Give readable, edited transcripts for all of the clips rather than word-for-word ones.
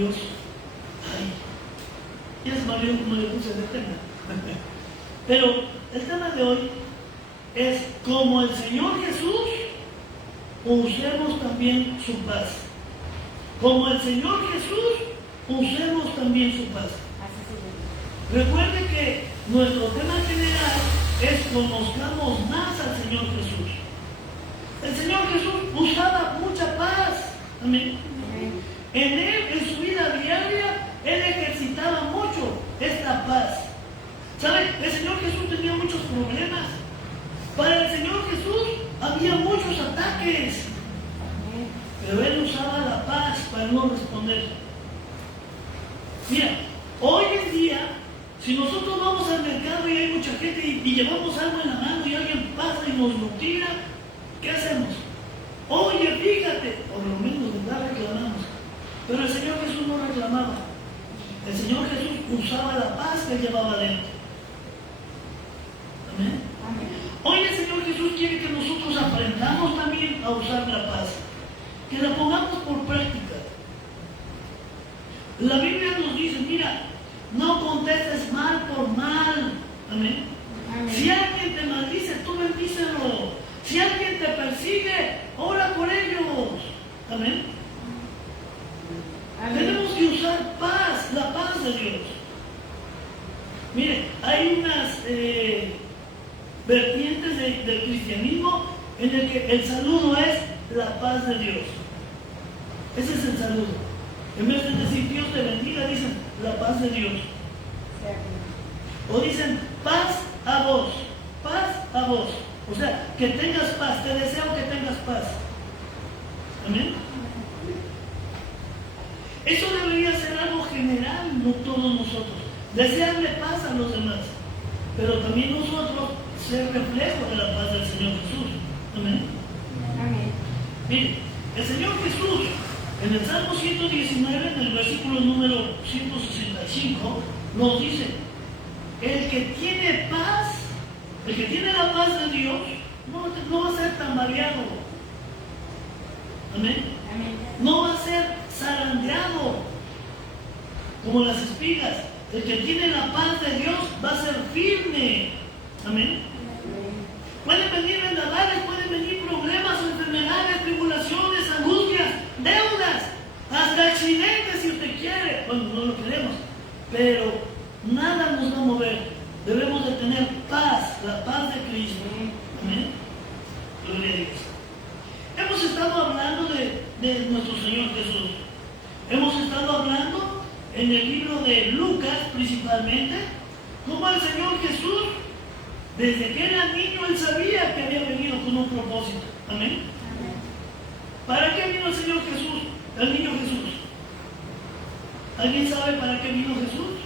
Dios. Ay, ya es Mario como le puse de tema. Pero el tema de hoy es como el Señor Jesús, usemos también su paz. Como el Señor Jesús, usemos también su paz. Recuerde que nuestro tema general es conozcamos más al Señor Jesús. El Señor Jesús usaba mucha paz. Amén. En Él, en su vida diaria, Él ejercitaba mucho esta paz. ¿Sabe? El Señor Jesús tenía muchos problemas. Para el Señor Jesús había muchos ataques. Pero Él usaba la paz para no responder. Mira, hoy en día, si nosotros vamos al mercado y hay mucha gente y llevamos algo en la mano y alguien pasa y nos lo tira, ¿qué hacemos? Oye, fíjate, por lo menos ¿verdad? Reclamamos. Pero el Señor Jesús no reclamaba. El Señor Jesús usaba la paz que llevaba dentro. Amén. Hoy el Señor Jesús quiere que nosotros aprendamos también a usar la paz, que la pongamos por práctica. La Biblia nos dice, mira, no contestes mal por mal. Amén. Amén. Si alguien te maldice, tú bendícelo. Si alguien te persigue, ora por ellos. Amén. Amén. Tenemos que usar paz, la paz de Dios. Mire, hay unas vertientes del cristianismo en el que el saludo es la paz de Dios. Ese es el saludo. En vez de decir Dios te bendiga, dicen la paz de Dios. O dicen paz a vos, paz a vos. O sea, que tengas paz, te deseo que tengas paz. Amén. Eso debería ser algo general, no todos nosotros. Desearle paz a los demás, pero también nosotros ser reflejo de la paz del Señor Jesús. Amén. Amén. Mire, el Señor Jesús, en el Salmo 119, en el versículo número 165, nos dice, el que tiene paz, el que tiene la paz de Dios, no va a ser tambaleado. Amén. Amén. No va a ser zarandeado como las espigas. El que tiene la paz de Dios va a ser firme. Amén. Pueden venir vendavales, pueden venir problemas, enfermedades, tribulaciones, angustias, deudas, hasta accidentes si usted quiere. Bueno, no lo queremos, pero nada nos va a mover. Debemos de tener paz, la paz de Cristo. Amén. Gloria a Dios. Hemos estado hablando de nuestro Señor Jesús. Hemos estado hablando en el libro de Lucas principalmente, cómo el Señor Jesús, desde que era niño, Él sabía que había venido con un propósito. Amén. Amén. ¿Para qué vino el Señor Jesús? El niño Jesús. ¿Alguien sabe para qué vino Jesús?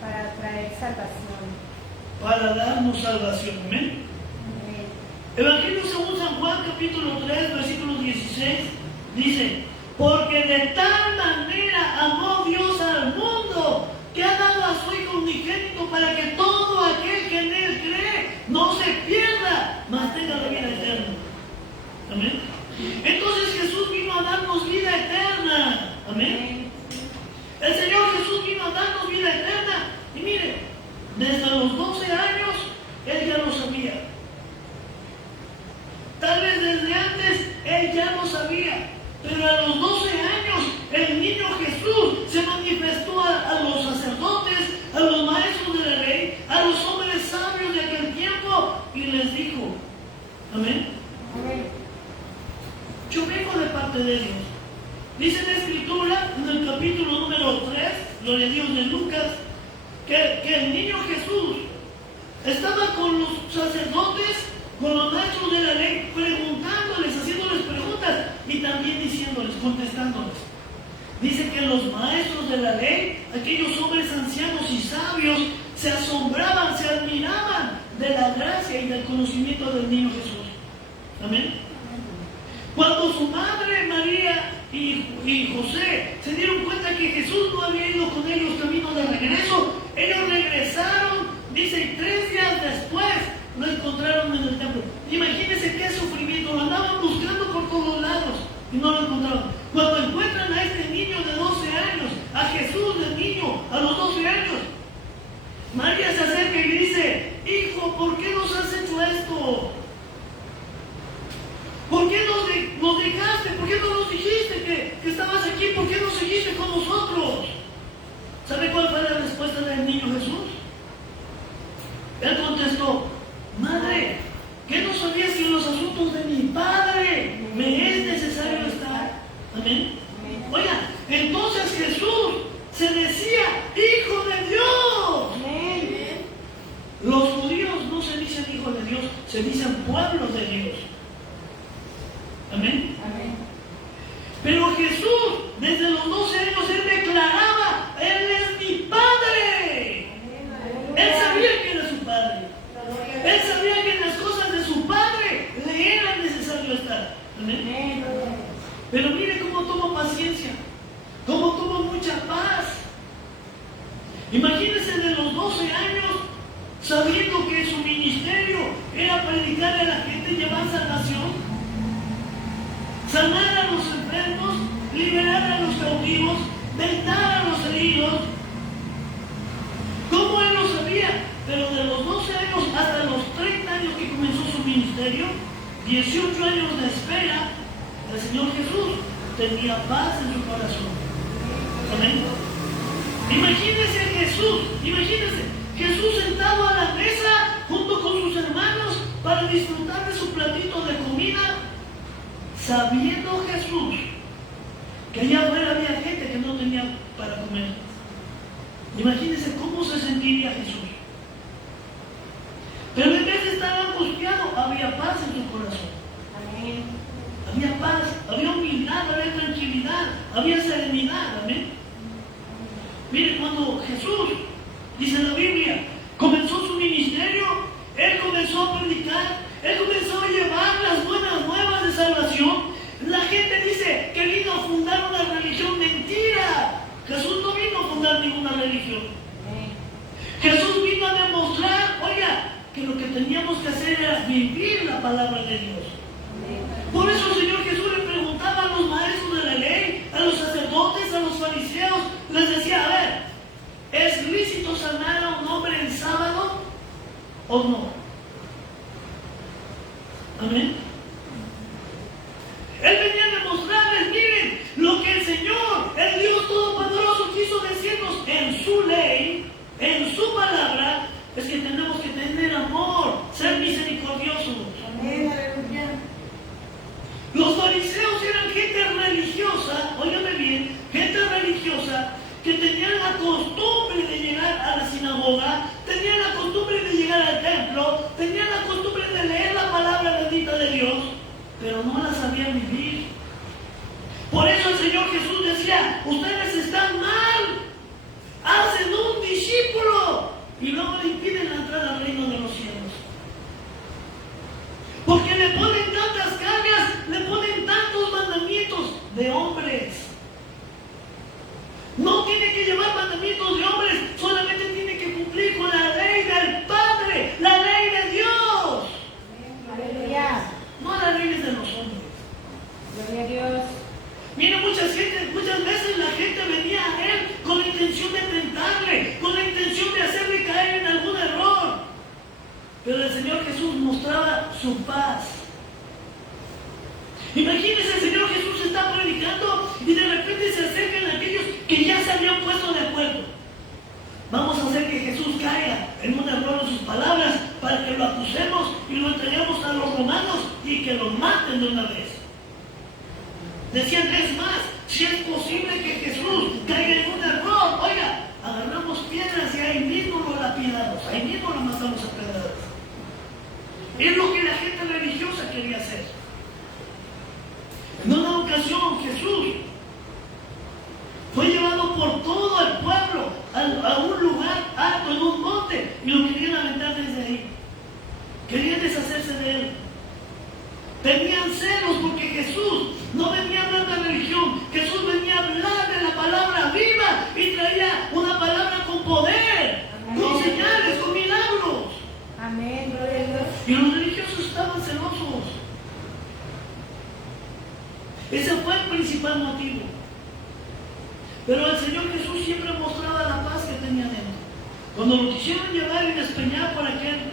Para traer salvación. Para darnos salvación. Amén. Amén. Evangelio según San Juan, capítulo 3, versículo 16, dice, porque de tal manera amó Dios al mundo, que ha dado a su Hijo unigénito para que todo aquel que en Él cree no se pierda, mas tenga la vida eterna. Amén. Entonces Jesús vino a darnos vida eterna. Amén. El Señor Jesús vino a darnos vida eterna. Y mire, desde los 12 años, Él ya lo sabía. Tal vez desde antes, Él ya lo sabía. Pero a los 12 años, el niño Jesús se manifestó a los sacerdotes, a los maestros de la ley, a los hombres sabios de aquel tiempo, y les dijo, amén. Amén. Yo vengo de parte de Dios. Dice la Escritura, en el capítulo número 3, gloria a Dios, de Lucas, que el niño Jesús estaba con los sacerdotes, con los maestros de la ley, preguntándoles, haciéndoles preguntas y también diciéndoles, contestándoles. Dice que los maestros de la ley, aquellos hombres ancianos y sabios, se asombraban, se admiraban de la gracia y del conocimiento del niño Jesús. Amén. Cuando su madre María y José se dieron cuenta que Jesús no había ido con ellos camino de regreso, ellos regresaron, dice, y 3 días después lo encontraron en el templo. Imagínense qué sufrimiento, lo andaban buscando por todos lados y no lo encontraron. Cuando encuentran a este niño de 12 años, Jesús se decía Hijo de Dios. Amén. Los judíos no se dicen hijos de Dios, se dicen pueblos de Dios. Amén. Amén. Pero Jesús, desde los 12 años, Él declaraba, Él es mi Padre. Él sabía que era su Padre. Él sabía que en las cosas de su Padre le era necesario estar. Amén. Pero mire cómo tuvo paciencia, cómo tuvo mucha paz. Imagínense de los 12 años, sabiendo que su ministerio era predicarle a la gente y llevar salvación, sanar a los enfermos, liberar a los cautivos, vendar a los heridos. ¿Cómo él lo sabía? Pero de los 12 años hasta los 30 años que comenzó su ministerio, 18 años de espera, el Señor Jesús tenía paz en su corazón. Amén. Imagínense Jesús sentado a la mesa junto con sus hermanos para disfrutar de su platito de comida, sabiendo Jesús que allá afuera había gente que no tenía para comer. Imagínense cómo se sentiría Jesús. Pero en vez de estar angustiado, había paz en su corazón. Amén. Había paz, había humildad, había tranquilidad, había serenidad. Amén. Miren, cuando Jesús, dice la Biblia, comenzó su ministerio, Él comenzó a predicar, Él comenzó a llevar las buenas nuevas de salvación. La gente dice que vino a fundar una religión. Mentira. Jesús no vino a fundar ninguna religión. Jesús vino a demostrar, oiga, que lo que teníamos que hacer era vivir la palabra de Dios. Por eso el Señor Jesús le preguntaba a los maestros de la ley, a los sacerdotes, a los fariseos, les decía, a ver, ¿es lícito sanar a un hombre el sábado o no? Amén. Él venía a demostrarles, miren, lo que el Señor, el Dios Todopoderoso, quiso decirnos en su ley, en su palabra, es que tenemos que tener amor, ser misericordiosos. Amén. Aleluya. Los fariseos eran gente religiosa, óigame bien, gente religiosa que tenían la costumbre de llegar a la sinagoga, tenían la costumbre de llegar al templo, tenían la costumbre de leer la palabra bendita de Dios, pero no la sabían vivir. Por eso el Señor Jesús decía, ustedes están mal, hacen un discípulo y luego le impiden la entrada al reino de los cielos. Porque le ponen tantas cargas, le ponen tantos mandamientos de hombres. No tiene que llevar mandamientos de hombres, solamente tiene que cumplir con la ley del Padre, la ley de Dios. Aleluya. No las leyes de los hombres. Gloria a Dios. Mira, muchas veces la gente venía a Él con la intención de tentarle, con la intención de hacerle caer en algún error. Pero el Señor Jesús mostraba su paz. Imagínense, el Señor Jesús está predicando y de repente se acercan aquellos que ya se habían puesto de acuerdo. Vamos a hacer que Jesús caiga en un error en sus palabras para que lo acusemos y lo entreguemos a los romanos y que lo maten de una vez. Decían, es más, si es posible que Jesús caiga en un error, oiga, agarramos piedras y ahí mismo lo lapidamos, ahí mismo lo matamos a pedradas. Es lo que la gente religiosa quería hacer. En una ocasión Jesús fue llevado por todo el pueblo a un lugar alto, en un monte, y lo querían aventar desde ahí. Querían deshacerse de él. Tenían celos porque Jesús no venía a hablar de religión, Jesús venía a hablar de la palabra viva y traía una palabra con poder, con señales, con milagros. Amén. Gloria a Dios. Y los religiosos estaban celosos. Ese fue el principal motivo. Pero el Señor Jesús siempre mostraba la paz que tenía dentro. Cuando lo quisieron llevar y despeñar por aquel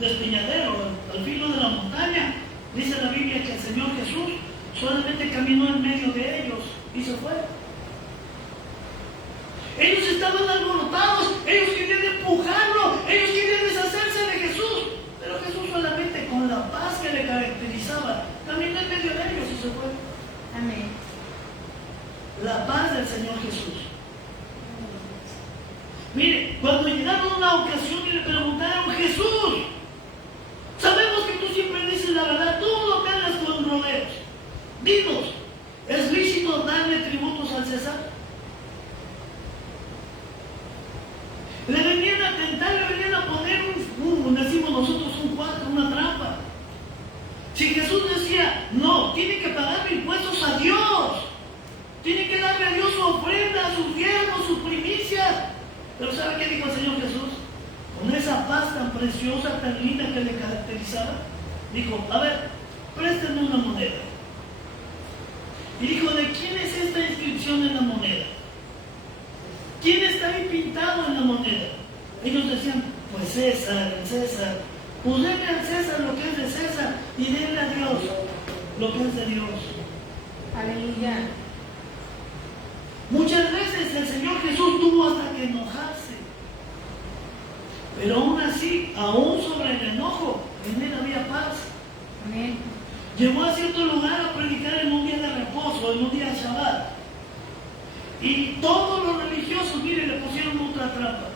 despeñadero, al filo de la montaña, dice la Biblia que el Señor Jesús solamente caminó en medio de ellos y se fue. Ellos estaban alborotados, ellos querían empujarlo, ellos querían deshacerse de Jesús, pero Jesús solamente con la paz que le caracterizaba caminó en medio de ellos y se fue. Amén. la paz del Señor Jesús. Mire, cuando llegaron a una ocasión y le preguntaron, Jesús, sabemos que tú siempre dices la verdad, tú no te andas con rodeos. Dinos, ¿es lícito darle tributos al César? Le venían a tentar, le venían a poner decimos nosotros, un cuadro, una trampa. Si Jesús decía, no, tiene que pagar impuestos a Dios, tiene que darle a Dios su ofrenda, sus diezmos, sus primicias. Pero ¿sabe qué dijo el Señor Jesús? Con esa paz tan preciosa, tan linda que le caracterizaba, dijo, a ver, préstenme una moneda. Y dijo, ¿de quién es esta inscripción en la moneda? ¿Quién está ahí pintado en la moneda? Ellos decían, pues César, el César. Pues denle al César lo que es de César y denle a Dios lo que es de Dios. Aleluya. Muchas veces el Señor Jesús tuvo hasta que enojarse. Pero aún así, aún sobre el enojo, en él había paz. Amén. Llegó a cierto lugar a predicar en un día de reposo, en un día de Shabbat. Y todos los religiosos, miren, le pusieron otra trampa.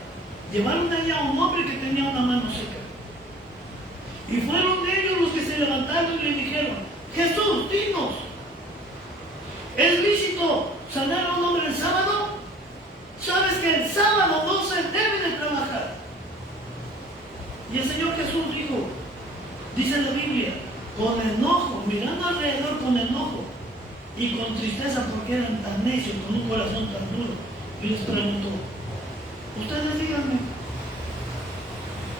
Llevaron allá a un hombre que tenía una mano seca. Y fueron ellos los que se levantaron y le dijeron, Jesús, dinos, ¿es lícito sanar a un hombre el sábado? Sabes que el sábado no se debe de trabajar. Y el Señor Jesús dijo, dice la Biblia, con enojo, mirando alrededor con enojo y con tristeza porque eran tan necios, con un corazón tan duro, y les preguntó, ustedes díganme,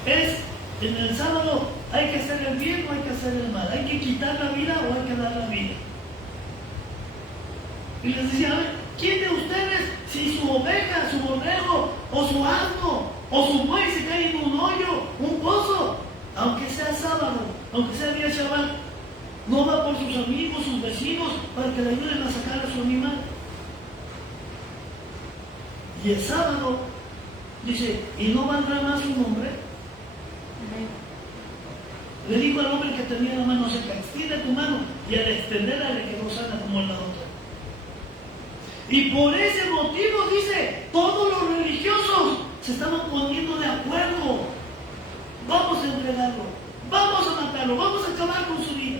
¿es en el sábado hay que hacer el bien o hay que hacer el mal? ¿Hay que quitar la vida o hay que dar la vida? Y les decía, a ver, ¿quién de ustedes, si su oveja, su borrego, o su asno, o su buey se cae en un hoyo, un pozo, aunque sea sábado, aunque sea día Shabbat, no va por sus amigos, sus vecinos, para que le ayuden a sacar a su animal? Y el sábado, dice, ¿y no valdrá más un hombre? Le dijo al hombre que tenía la mano seca, extiende tu mano, y al extenderla le quedó sana como la otra. Y por ese motivo, dice, todos los religiosos se estaban poniendo de acuerdo. Vamos a entregarlo, vamos a matarlo, vamos a acabar con su vida.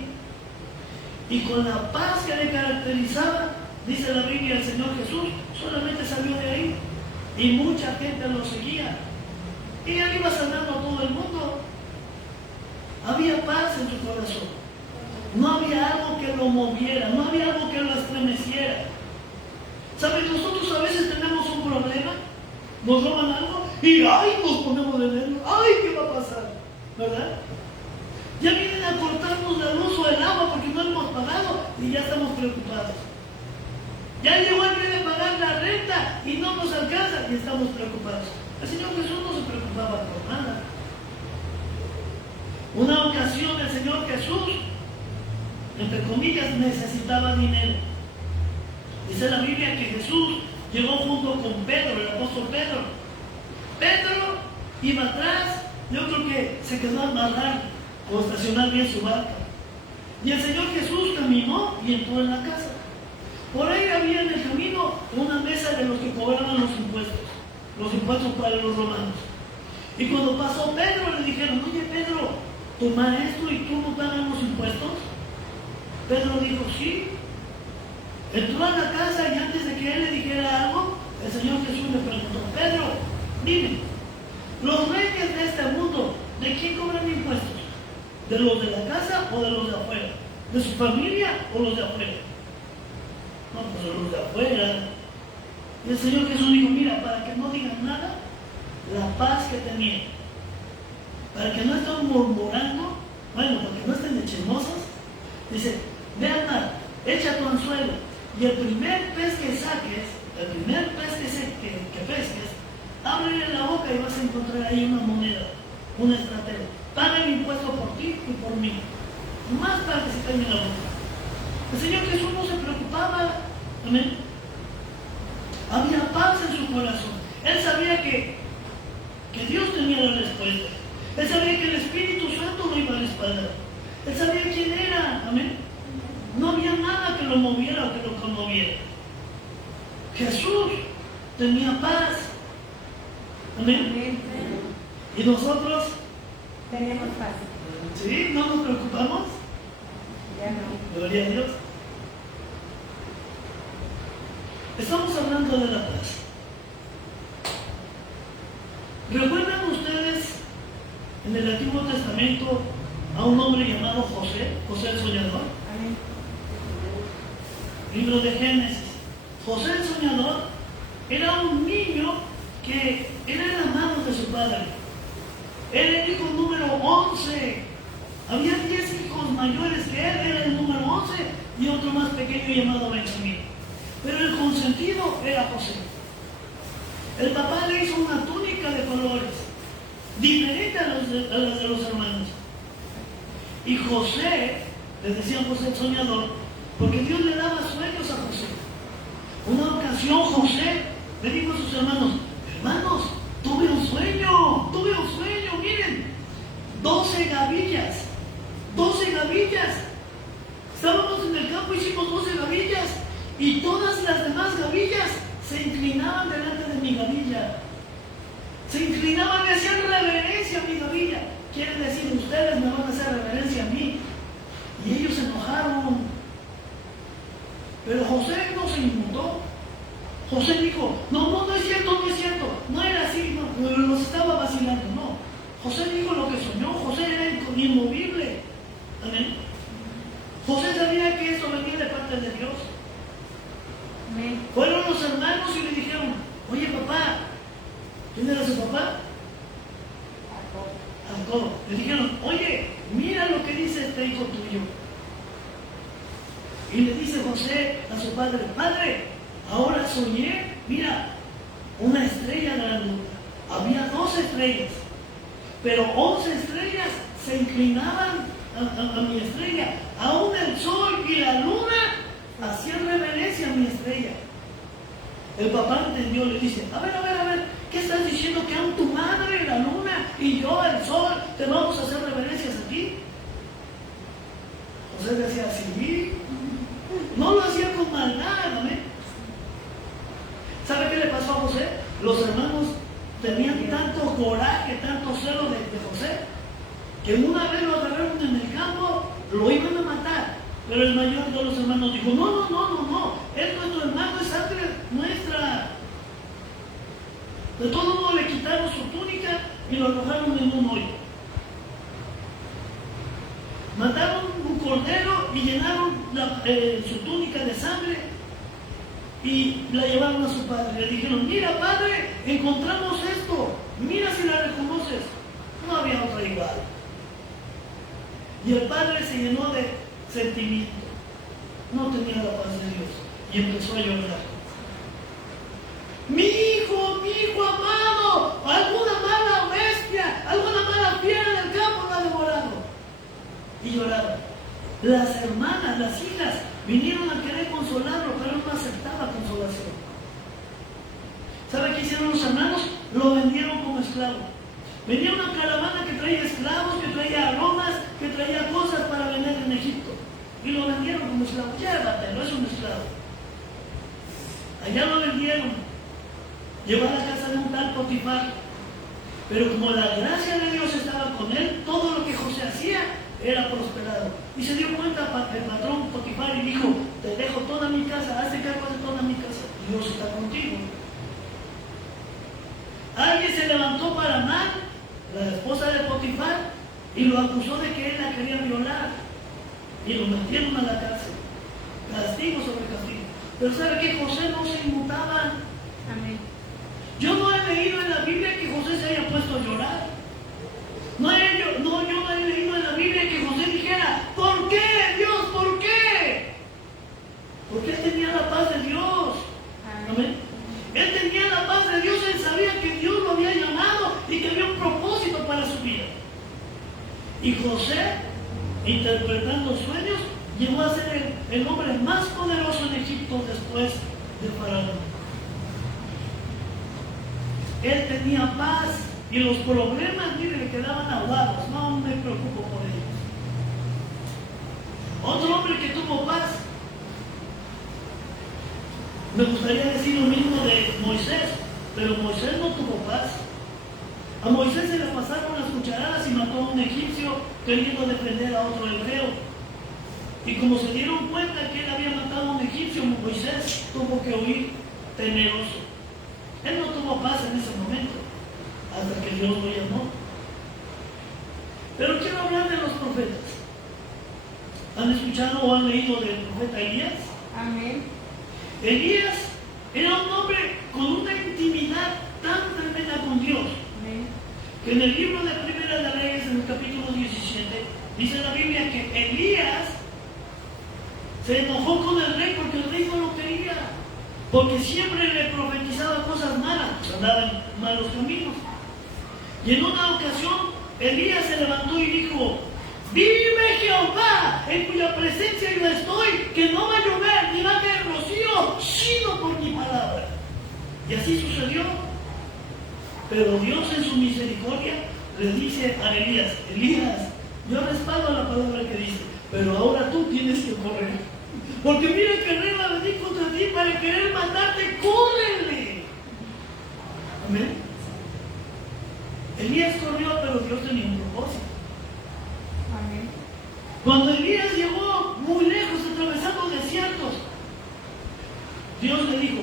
Y con la paz que le caracterizaba, dice la Biblia, el Señor Jesús solamente salió de ahí. Y mucha gente lo seguía. Y él iba sanando a todo el mundo. Había paz en su corazón. No había algo que lo moviera, no había algo que lo estremeciera. ¿Saben? Nosotros a veces tenemos un problema, nos roban algo y ¡ay! Nos ponemos de nervios. ¡Ay! ¿Qué va a pasar? ¿Verdad? Ya vienen a cortarnos la luz o el agua porque no hemos pagado y ya estamos preocupados. Ya llegó el día de pagar la renta y no nos alcanza y estamos preocupados. El Señor Jesús no se preocupaba por nada. Una ocasión el Señor Jesús, entre comillas, necesitaba dinero. Dice la Biblia que Jesús llegó junto con Pedro, el apóstol Pedro. Pedro iba atrás, yo creo que se quedó a amarrar o estacionar bien su barca. Y el Señor Jesús caminó y entró en la casa. Por ahí había en el camino una mesa de los que cobraban los impuestos para los romanos. Y cuando pasó Pedro le dijeron, oye Pedro, ¿tu maestro y tú no pagan los impuestos? Pedro dijo, sí. Entró a la casa y antes de que él le dijera algo, el Señor Jesús le preguntó, Pedro, dime, los reyes de este mundo, ¿de quién cobran impuestos? ¿De los de la casa o de los de afuera? ¿De su familia o los de afuera? No, pues de los de afuera. Y el Señor Jesús dijo, mira, para que no digan nada, la paz que tenían, para que no estén murmurando, bueno, para que no estén de chismosos, dice, ve al mar, echa tu anzuelo, y el primer pez que saques, el primer pez que pesques, ábrele la boca y vas a encontrar ahí una moneda, una estratega. Paga el impuesto por ti y por mí. Más para que se caiga en la boca. El Señor Jesús no se preocupaba. Amén. Había paz en su corazón. Él sabía que Dios tenía la respuesta. Él sabía que el Espíritu Santo lo iba a respaldar. Él sabía quién era. Amén. No había nada que lo moviera o que lo conmoviera. Jesús tenía paz. Amén. Amén. ¿Y nosotros? Tenemos paz. ¿Sí? ¿No nos preocupamos? Ya no. Gloria a Dios. Estamos hablando de la paz. ¿Recuerdan ustedes en el Antiguo Testamento a un hombre llamado José, José el Soñador? Amén. Libro de Génesis. José el Soñador era un niño que era en las manos de su padre. Era el hijo número 11. Había 10 hijos mayores que él, era el número 11 y otro más pequeño llamado Benjamín. Pero el consentido era José. El papá le hizo una túnica de colores, diferente a las de los hermanos. Y José, le decían José el Soñador, porque Dios le daba sueños a José. Una ocasión José le dijo a sus hermanos, hermanos, tuve un sueño, miren, 12 gavillas. Estábamos en el campo, hicimos 12 gavillas y todas las demás gavillas se inclinaban delante de mi gavilla. Se inclinaban y hacían reverencia a mi gavilla. Quiere decir, ustedes me van a hacer reverencia a mí. Y ellos se enojaron. Pero José no se inmutó. José dijo, no es cierto, no era así, no, los estaba vacilando, no. José dijo lo que soñó, José era inmovible. Amén. José sabía que esto venía de parte de Dios. Amén. Fueron los hermanos y le dijeron, oye papá, ¿quién era su papá? Jacob. Le dijeron, oye, mira lo que dice este hijo tuyo. Y le dice José a su padre, padre, ahora soñé, mira, una estrella grandota. Había 12 estrellas, pero 11 estrellas se inclinaban a mi estrella. Aún el sol y la luna hacían reverencia a mi estrella. El papá entendió, le dice, a ver, ¿qué estás diciendo? Que aún tu madre, la luna, y yo, el sol, te vamos a hacer reverencias a ti. José decía, sí, no lo hacía con maldad, ¿amén? ¿Sabe qué le pasó a José? Los hermanos tenían tanto coraje, tanto celo de José, que una vez lo agarraron en el campo, lo iban a matar. Pero el mayor de los hermanos dijo, no, es nuestro hermano, es sangre nuestra. De todo modo le quitaron su túnica y lo arrojaron en un hoyo. Mataron un cordero y llenaron su túnica de sangre y la llevaron a su padre. Le dijeron, mira padre, encontramos esto, mira si la reconoces. No había otra igual. Y el padre se llenó de sentimiento, no tenía la paz de Dios y empezó a llorar. Mi hijo amado, alguna mala bestia, alguna mala fiera del campo lo ha devorado. Y lloraba. Las hermanas, las hijas, vinieron a querer consolarlo, pero él no aceptaba consolación. ¿Sabe qué hicieron los hermanos? Lo vendieron como esclavo. Venía una caravana que traía esclavos, que traía aromas, que traía cosas para vender en Egipto. Y lo vendieron como esclavo. Llévatelo, es un esclavo. Allá lo vendieron. Llevó a la casa de un tal Potifar. Pero como la gracia de Dios estaba con él, todo lo que José hacía era prosperado. Y se dio cuenta el patrón Potifar y dijo, te dejo toda mi casa, hazte cargo de toda mi casa. Dios está contigo. Alguien se levantó para Amán, la esposa de Potifar, y lo acusó de que él la quería violar. Y lo metieron a la cárcel. Castigo sobre castigo. Pero ¿sabe que José no se inmutaba? Amén. Yo no he leído en la Biblia que José se haya puesto a llorar. Yo no he leído en la Biblia que José dijera, ¿por qué, Dios? ¿Por qué? Porque él tenía la paz de Dios. Amén. Él tenía la paz de Dios, él sabía que Dios lo había llamado y que había un propósito para su vida. Y José, interpretando sueños, llegó a ser el hombre más poderoso en Egipto después de Faraón. Él tenía paz y los problemas, mire, le quedaban aguados. No me preocupo por ellos. Otro hombre que tuvo paz Me gustaría decir lo mismo de Moisés, pero Moisés no tuvo paz. A Moisés se le pasaron las cucharadas y mató a un egipcio queriendo defender a otro hebreo. Y como se dieron cuenta que él había matado a un egipcio, Moisés tuvo que huir temeroso. Él no tuvo paz en ese momento, hasta que Dios lo llamó. Pero quiero hablar de los profetas. ¿Han escuchado o han leído del profeta Elías? Amén. Elías era un hombre con una intimidad tan tremenda con Dios, Amén. que en el libro de Primera de Reyes, en el capítulo 17, dice la Biblia que Elías se enojó con el rey porque el rey no lo quería, porque siempre le profetizaba cosas malas, andaba en malos caminos. Y en una ocasión Elías se levantó y dijo: vive Jehová, en cuya presencia yo estoy, que no va a llover ni va a caer rocío, sino por mi palabra. Y así sucedió. Pero Dios en su misericordia le dice a Elías: Elías, yo respaldo la palabra que dice, pero ahora tú tienes que correr. Porque mira que el rey va a venir contra ti para querer matarte, córrele. Amén. Elías corrió, pero Dios tenía un propósito. Amén. Cuando Elías llegó muy lejos, atravesando desiertos, Dios le dijo: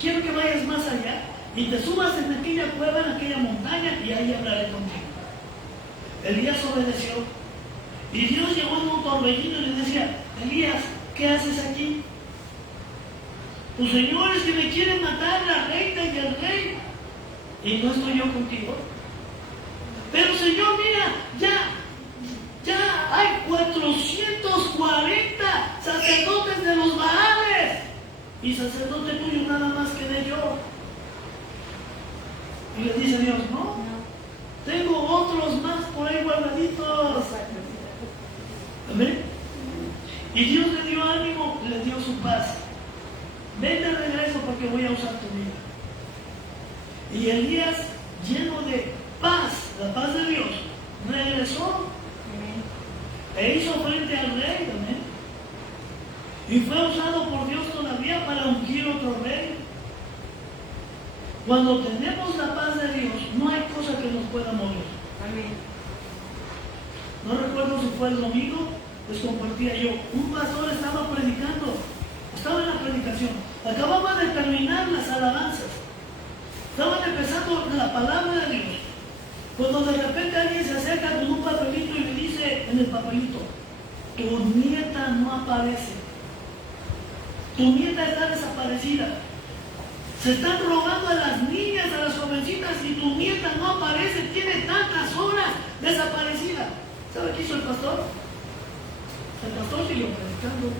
quiero que vayas más allá y te subas en aquella cueva, en aquella montaña, y ahí hablaré contigo. Elías obedeció. Y Dios llegó en un torbellino y le decía: Elías, ¿qué haces aquí? Tus señores que me quieren matar, la reina y el rey, y no estoy yo contigo. Pero Señor, mira, ya hay 440 sacerdotes de los Baales, y sacerdote tuyo nada más quedé yo. Y le dice Dios: no, tengo otros más por ahí guardaditos. Amén. Y Dios le dio ánimo, le dio su paz. Ven de regreso porque voy a usar tu vida. Y Elías, lleno de paz, la paz de Dios, regresó. Amén. E hizo frente al rey. Amén. Y fue usado por Dios todavía para ungir otro rey. Cuando tenemos la paz de Dios, no hay cosa que nos pueda mover. Amén. No recuerdo si fue el domingo, les compartía yo. Un pastor estaba predicando, estaba en la predicación, acababa de terminar las alabanzas, estaban empezando la palabra de Dios, cuando de repente alguien se acerca con un papelito y le dice en el papelito: tu nieta no aparece, tu nieta está desaparecida, se están robando a las niñas, a las jovencitas, y tu nieta no aparece, tiene tantas horas desaparecida. ¿Sabe qué hizo el pastor? El pastor siguió predicando.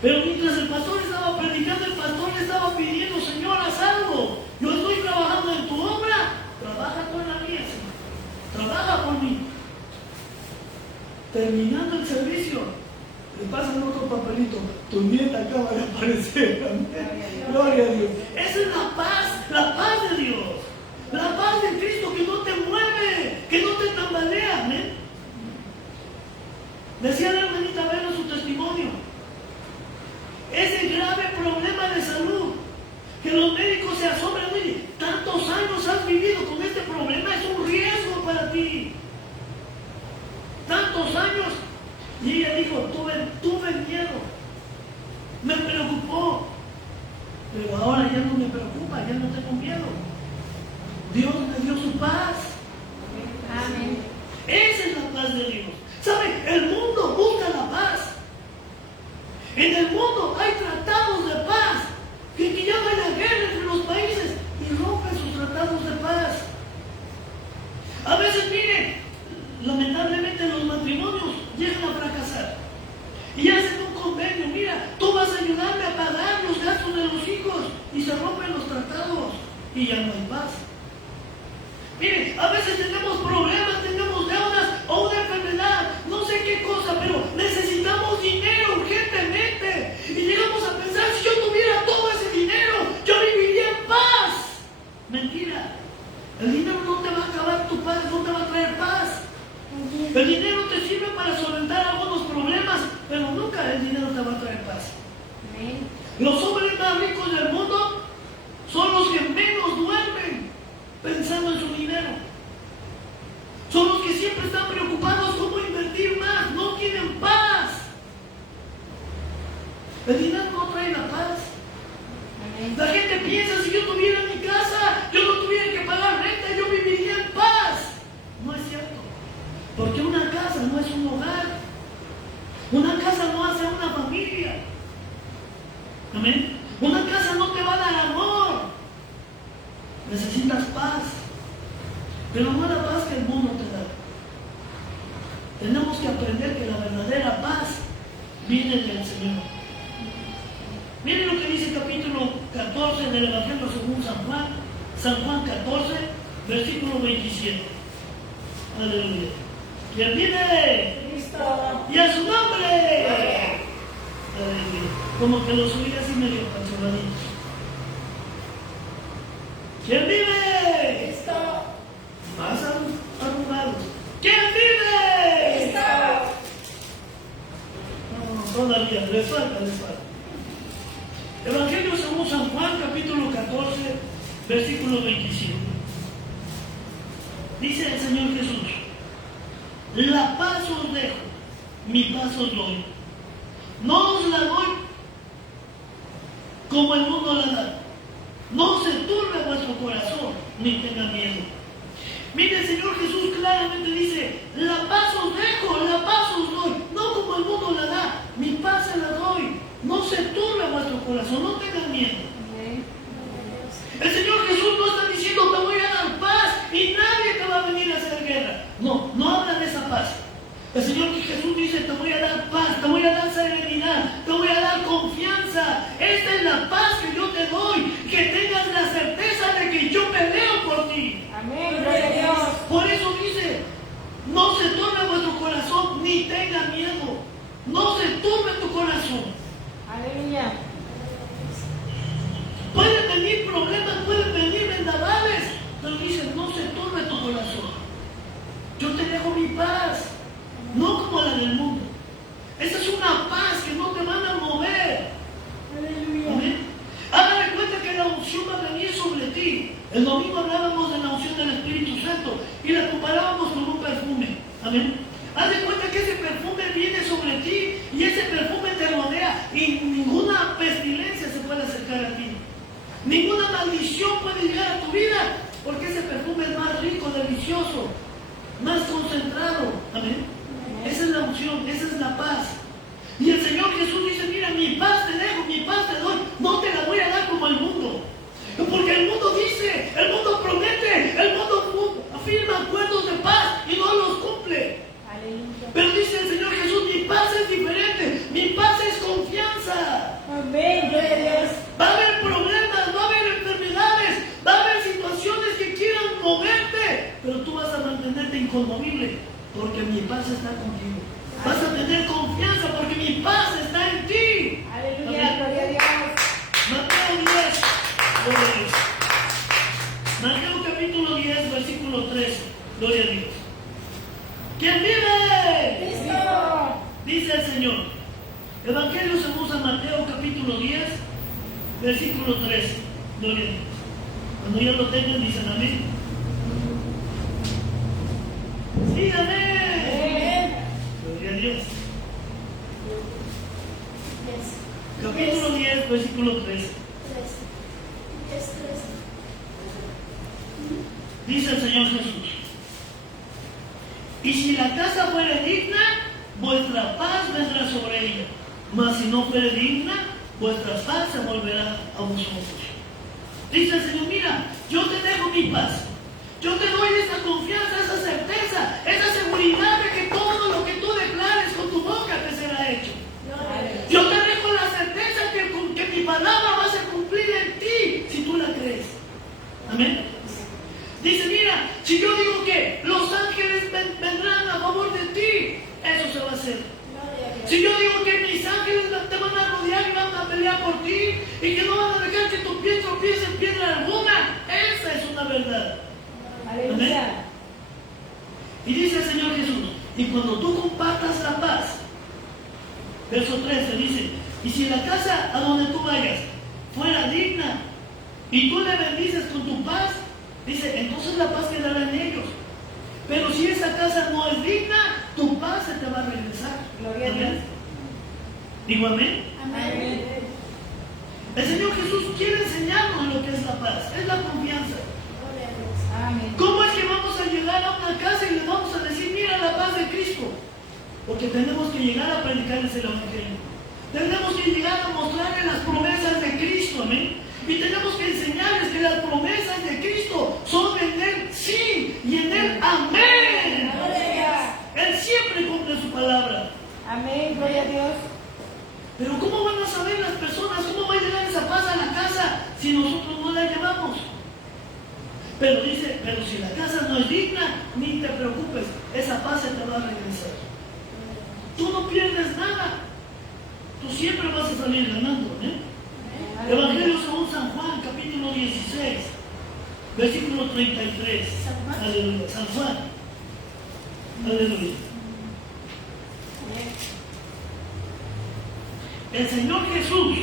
Pero mientras el pastor estaba predicando, el pastor le estaba pidiendo: Señor, haz algo. Yo estoy trabajando en tu obra, trabaja tú en la mía, Señor. Trabaja por mí. Terminando el servicio, le pasan otro papelito: tu nieta acaba de aparecer. Gloria a Dios. Esa es la paz de Dios. La paz de Cristo que no te mueve, que no te tambalea. Amén. Decía la hermanita Vero en su testimonio: ese grave problema de salud, que los médicos se asombran: oye, tantos años has vivido con este problema, es un riesgo para ti. Tantos años. Y ella dijo: tuve miedo, me preocupó, pero ahora ya no me preocupa, ya no tengo miedo. Dios me dio su paz. Amén. Esa es la paz de Dios. ¿Sabe? El mundo busca la paz. En el mundo hay tratados de paz que llaman la guerra entre los países y rompen sus tratados de paz. A veces, miren, lamentablemente los matrimonios llegan a fracasar y hacen un convenio: mira, tú vas a ayudarme a pagar los gastos de los hijos, y se rompen los tratados y ya no hay paz. Miren, a veces tenemos problemas, tenemos deudas o una enfermedad, no sé qué cosa, pero necesitamos dinero urgentemente. Y llegamos a pensar: si yo tuviera todo ese dinero, yo viviría en paz. Mentira. El dinero no te va a acabar tu paz, no te va a traer paz. El dinero te sirve para solventar algunos problemas, pero nunca el dinero te va a traer paz. Amén. Los Necesitas paz, pero no la paz que el mundo te da. Tenemos que aprender que la verdadera paz viene del Señor. Miren lo que dice el capítulo 14 del Evangelio según San Juan 14, versículo 27. Aleluya. ¿Quién vive? Cristo. Y a su nombre. Aleluya. Como que los oí así medio panchorraditos. ¿Quién vive? Cristo. Más arrugados. ¿Quién vive? Cristo. No, todavía, les falta. Evangelio según San Juan, capítulo 14, versículo 27. Dice el Señor Jesús: la paz os dejo, mi paz os doy. No os la doy como el mundo la da. No se turbe vuestro corazón, ni tenga miedo. Mire, el Señor Jesús claramente dice: la paz os dejo, la paz os doy. No como el mundo la da, mi paz se la doy. No se turbe vuestro corazón, no tengan miedo. El Señor Jesús no está diciendo: te voy a dar paz y nadie te va a venir a hacer guerra. No, no habla de esa paz. El Señor Jesús dice: te voy a dar paz, te voy a dar serenidad, te voy a dar confianza. Esta es la paz que yo te doy, que tengas la certeza de que yo peleo por ti. Amén. Gloria a Dios. Por eso dice: no se turbe vuestro corazón, ni tenga miedo. No se turbe tu corazón. Aleluya. Pueden venir problemas, pueden venir vendavales, pero dice: no se turbe tu corazón. Yo te dejo mi paz, no como la del mundo. Esa es una paz que no te van a mover. Aleluya. Amén. Hágale cuenta que la unción va a venir sobre ti. El domingo hablábamos de la unción del Espíritu Santo y la comparábamos con un perfume. Amén. Haz de cuenta que ese perfume viene sobre ti y ese perfume te rodea y ninguna pestilencia se puede acercar a ti. Ninguna maldición puede llegar a tu vida porque ese perfume es más rico, delicioso, más concentrado. Amén. Esa es la unción, esa es la paz. Y el Señor Jesús dice: mira, mi paz te dejo, mi paz te doy. No te la voy a dar como el mundo. Porque el mundo dice, el mundo promete, el mundo afirma acuerdos de paz y no los cumple. Aleluya. Pero dice el Señor Jesús: mi paz es diferente, mi paz es confianza. Amén. Gloria a Dios. Va a haber problemas, va a haber enfermedades, va a haber situaciones que quieran moverte, pero tú vas a mantenerte inconmovible porque mi paz está contigo. Vas a tener confianza porque mi paz está en ti. Aleluya. Amén. Gloria a Dios. Mateo 10, gloria a Dios. Mateo capítulo 10, versículo 13, gloria a Dios. ¿Quién vive? Cristo. Dice el Señor. Evangelio según San Mateo capítulo 10, versículo 13, gloria a Dios. Cuando ya lo tengan, dicen amén. Sí, amén. Amén. Gloria a Dios. Capítulo 10, versículo 13. Dice el Señor Jesús: y si la casa fuere digna, vuestra paz vendrá sobre ella. Mas si no fuere digna, vuestra paz se volverá a vosotros. Dice el Señor: mira, yo te dejo mi paz. Yo te doy esa confianza, esa certeza, esa seguridad de que todo lo que tú declares con tu boca te será hecho. Yo te dejo la certeza que mi palabra va a ser cumplida en ti si tú la crees. Amén. Dice: mira, si yo digo que los ángeles vendrán a favor de ti, eso se va a hacer. Si yo digo que mis ángeles te van a rodear y van a pelear por ti y que no van a dejar que tu pie tropiece en piedra alguna, esa es una verdad. Aleluya. Y dice el Señor Jesús: y cuando tú compartas la paz, verso 13 dice: y si la casa a donde tú vayas fuera digna y tú le bendices con tu paz, dice, entonces la paz quedará en ellos. Pero si esa casa no es digna, tu paz se te va a regresar. Gloria a Dios. Digo amén. Amén. El Señor Jesús quiere enseñarnos lo que es la paz, es la confianza. Amén. ¿Cómo es que vamos a llegar a una casa y le vamos a decir: mira la paz de Cristo? Porque tenemos que llegar a predicarles el Evangelio. Tenemos que llegar a mostrarles las promesas de Cristo, amén. Y tenemos que enseñarles que las promesas de Cristo Gloria a Dios. Pero ¿cómo van a saber las personas? ¿Cómo va a llegar esa paz a la casa si nosotros no la llevamos? Pero dice, pero si la casa no es digna, ni te preocupes, esa paz se te va a regresar. Tú no pierdes nada. Tú siempre vas a salir ganando, ¿eh? Evangelio según San Juan, capítulo 16, versículo 33. Aleluya. San Juan. Aleluya. El Señor Jesús,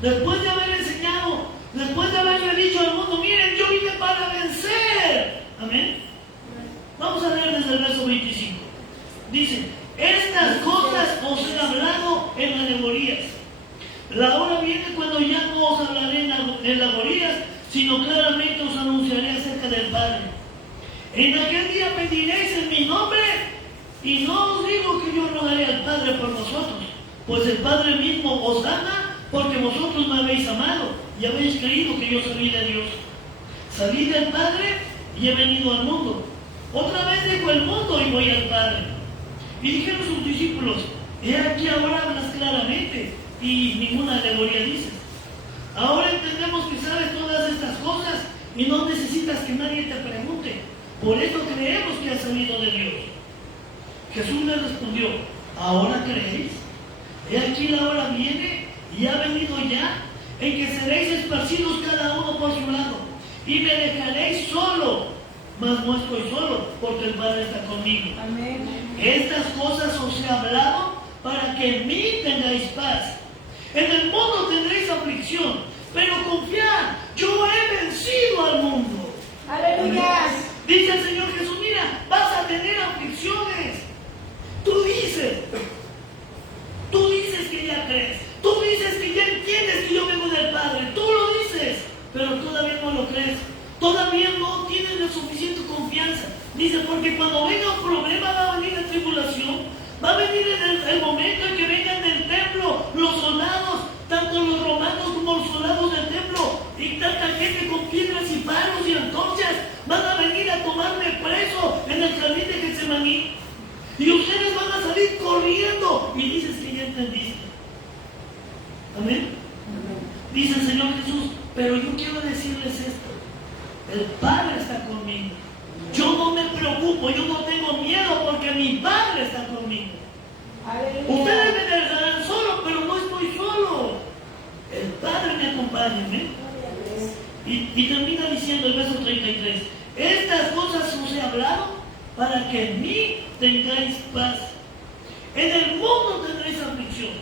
después de haber enseñado, después de haberle dicho al mundo, miren, yo vine para vencer. Amén. Vamos a leer desde el verso 25. Dice, estas cosas os he hablado en alegorías. La hora viene cuando ya no os hablaré en alegorías, sino claramente os anunciaré acerca del Padre. En aquel día pediréis en mi nombre, y no os digo que yo rogaré al Padre por vosotros, pues el Padre mismo os ama, porque vosotros me habéis amado y habéis creído que yo salí de Dios. Salí del Padre y he venido al mundo. Otra vez dejo el mundo y voy al Padre. Y dijeron sus discípulos, he aquí ahora hablas claramente y ninguna alegoría dices. Ahora entendemos que sabes todas estas cosas y no necesitas que nadie te pregunte. Por eso creemos que has salido de Dios. Jesús le respondió, ¿ahora creéis? He aquí la hora viene y ha venido ya en que seréis esparcidos cada uno por su lado y me dejaréis solo, mas no estoy solo porque el Padre está conmigo. Amén. Estas cosas os he hablado para que en mí tengáis paz. En el mundo tendréis aflicción, pero confiad, yo he vencido al mundo. Aleluya. Dice el Señor Jesús, mira, vas a tener aflicciones. Tú dices que ya crees, tú dices que ya entiendes que yo vengo del Padre, tú lo dices, pero todavía no lo crees, todavía no tienes la suficiente confianza. Dice, porque cuando venga un problema va a venir la tribulación, va a venir el momento en que vengan del templo los soldados, tanto los romanos como los soldados del templo, y tanta gente con piedras y palos y antorchas, van a venir a tomarme preso en el jardín de Getsemaní. Y ustedes van a salir corriendo. Y dices que ya entendiste. Amén. Dice el Señor Jesús, pero yo quiero decirles esto. El Padre está conmigo. Yo no me preocupo, yo no tengo miedo porque mi Padre está conmigo. Aleluya. Ustedes me dejarán solo, pero no estoy solo. El Padre me acompaña. ¿Eh? Y termina diciendo el verso 33. Estas cosas os he hablado para que en mí tengáis paz. En el mundo tendréis aflicción,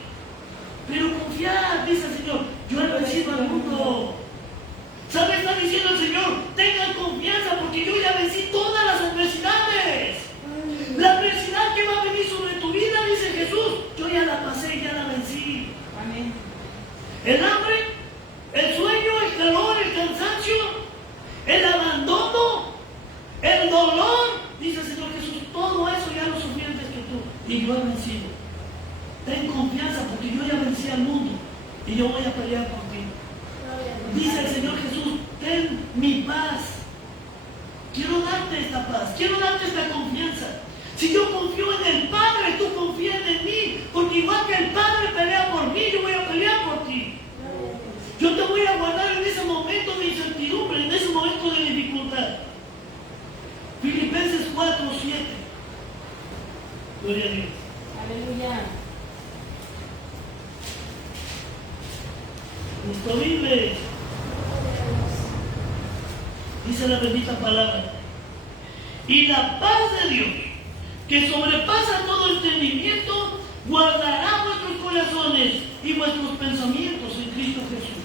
pero confiad, dice el Señor, yo he vencido al mundo. ¿Sabe? Está diciendo el Señor, tengan confianza porque yo ya vencí todas las adversidades. La adversidad que va a venir sobre tu vida, dice Jesús, yo ya la pasé, ya la vencí. Amén. El hambre, el sueño, el calor, el cansancio, el abandono, el dolor, dice el Señor Jesús, todo eso ya lo sufrí antes que tú y yo he vencido. Ten confianza porque yo ya vencí al mundo y yo voy a pelear por ti. Dice el Señor Jesús, ten mi paz. Quiero darte esta paz, quiero darte esta confianza. Si yo confío en el Padre, tú confías en mí, porque igual que el Padre pelea por mí, yo voy a pelear por ti. Yo te voy a guardar en ese momento de incertidumbre, en ese momento de dificultad. Filipenses 4:7. Gloria a Dios. Aleluya. Nuestro Biblia dice la bendita palabra. Y la paz de Dios, que sobrepasa todo entendimiento, guardará vuestros corazones y vuestros pensamientos en Cristo Jesús.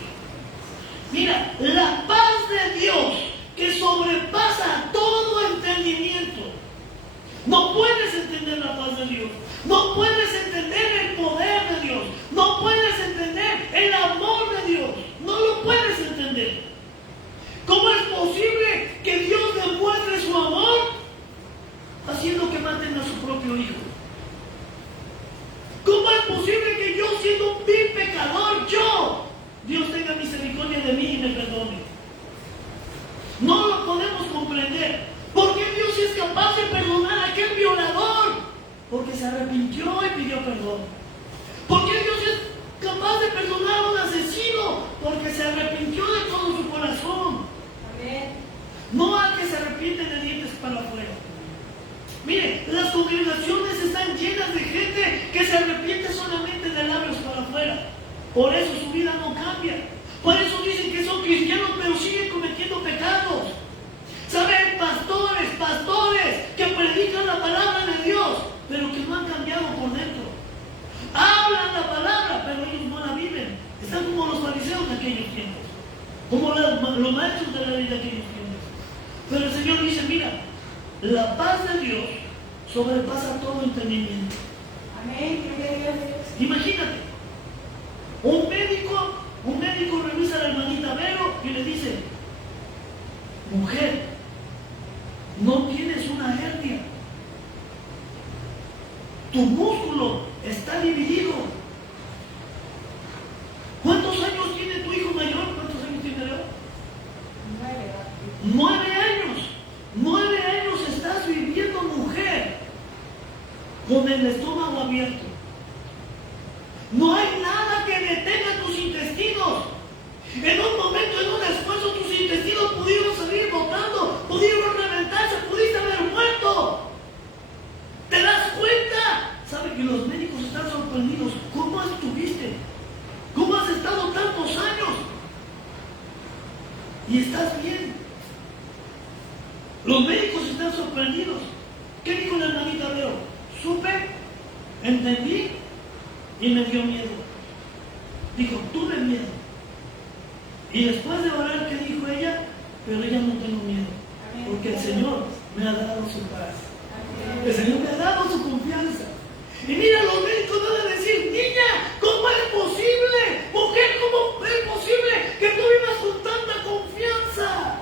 Mira, la paz de Dios, que sobrepasa todo entendimiento. No puedes entender la paz de Dios. No puedes entender el poder de Dios. No puedes entender el amor de Dios. No lo puedes entender. ¿Cómo es posible que Dios demuestre su amor haciendo que maten a su propio hijo? ¿Cómo es posible que yo, siendo un vil pecador, Dios tenga misericordia de mí y me perdone? No lo podemos comprender. ¿Por qué Dios es capaz de perdonar a aquel violador? Porque se arrepintió y pidió perdón. capaz de perdonar a un asesino porque se arrepintió de todo su corazón. Amén. No al que se arrepiente de dientes para afuera. Mire, las congregaciones están llenas de gente que se arrepiente solamente de labios para afuera. Por eso su vida no cambia. Por eso dicen que son cristianos, pero siguen cometiendo pecados. ¿Saben? Pastores que predican la palabra de Dios, pero que no han cambiado por dentro. Hablan la palabra, pero ellos no la viven. Están como los fariseos de aquellos tiempos, como los maestros de la ley de aquellos tiempos. Pero el Señor dice, mira, la paz de Dios sobrepasa todo entendimiento. Amén. Gloria a Dios. Imagínate, un médico revisa a la hermanita Vero y le dice, mujer, no tienes una hernia, tu músculo está dividido. ¿Cuántos años tiene tu hijo mayor? ¿Cuántos años tiene Leo? 9 años. 9 años estás viviendo, mujer, con el estómago abierto. No hay nada que detenga tus intestinos. En un momento, en un esfuerzo, tus intestinos pudieron salir botando, pudieron reventarse, pudiste haber muerto. ¿Te das cuenta? ¿Sabe que los médicos están sorprendidos? ¿Cómo estuviste? ¿Cómo has estado tantos años? Y estás bien. Los médicos están sorprendidos. ¿Qué dijo la hermanita Leo? Supe, entendí y me dio miedo. Dijo, tuve miedo. Y después de orar, ¿qué dijo ella? Pero ella no tengo miedo, porque el Señor me ha dado su paz. El Señor me ha dado su confianza. Y mira, los médicos van a decir, niña, ¿cómo es posible? Mujer, ¿cómo es posible que tú vivas con tanta confianza?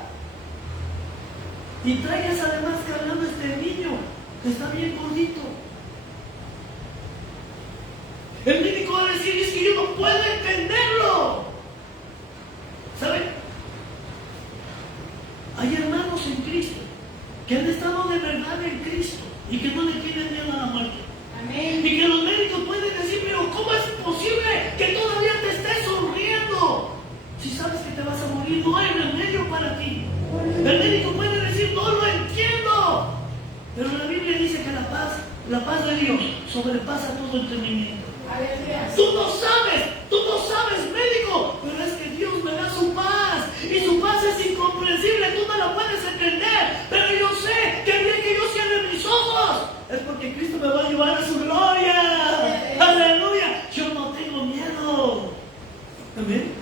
Y traigas además cargando a este niño, que está bien gordito. El médico va a decir, es que yo no puedo entenderlo. ¿Saben? Hay hermanos en Cristo que han estado de verdad en Cristo y que no le tienen miedo a la muerte. Amén. Y que los médicos pueden decir, pero ¿cómo es posible que todavía te estés sonriendo? Si sabes que te vas a morir, no hay remedio para ti. El médico puede decir, no lo entiendo. Pero la Biblia dice que la paz de Dios sobrepasa todo entendimiento. Aleluya. Tú no sabes, médico, pero es que Dios me da su paz. Y su paz es incomprensible, tú no la puedes entender. Pero yo sé que el día que yo cierre mis ojos, es porque Cristo me va a llevar a su gloria. Aleluya. Yo no tengo miedo. Amén.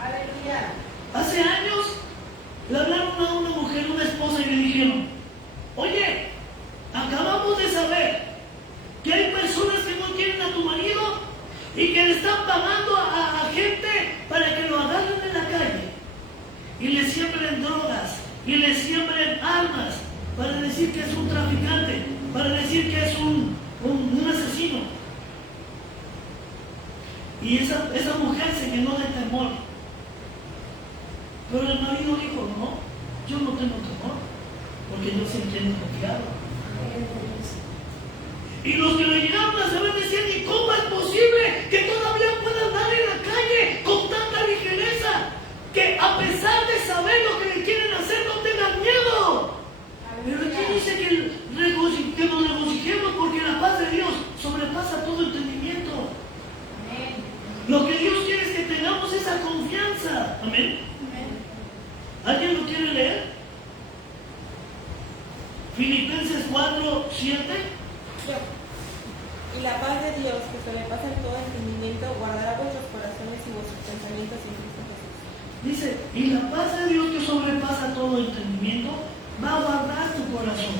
Aleluya. Hace años le hablaron a una mujer, una esposa, y le dijeron, oye, acabamos de saber que hay personas que no quieren a tu marido y que le están pagando a gente para que lo agarren en la calle y le siembren drogas y le siembren armas para decir que es un traficante, para decir que es un asesino. Y esa mujer se llenó de temor. Pero el marido dijo, no, yo no tengo temor, porque yo siempre he confiado. Y los que lo llegaron a saber decían, ¿y cómo es posible que todavía pueda andar en la calle con tanta ligereza? Que a pesar de saber lo que le quieren hacer, no tengan miedo. Pero aquí dice que nos regocijemos porque la paz de Dios sobrepasa todo entendimiento. Amén. Lo que Dios quiere es que tengamos esa confianza. Amén. ¿Alguien lo quiere leer? Filipenses 4:7. Y la paz de Dios, que sobrepasa todo entendimiento, guardará vuestros corazones y vuestros pensamientos en Cristo Jesús. Dice, y la paz de Dios que sobrepasa todo entendimiento va a guardar tu corazón.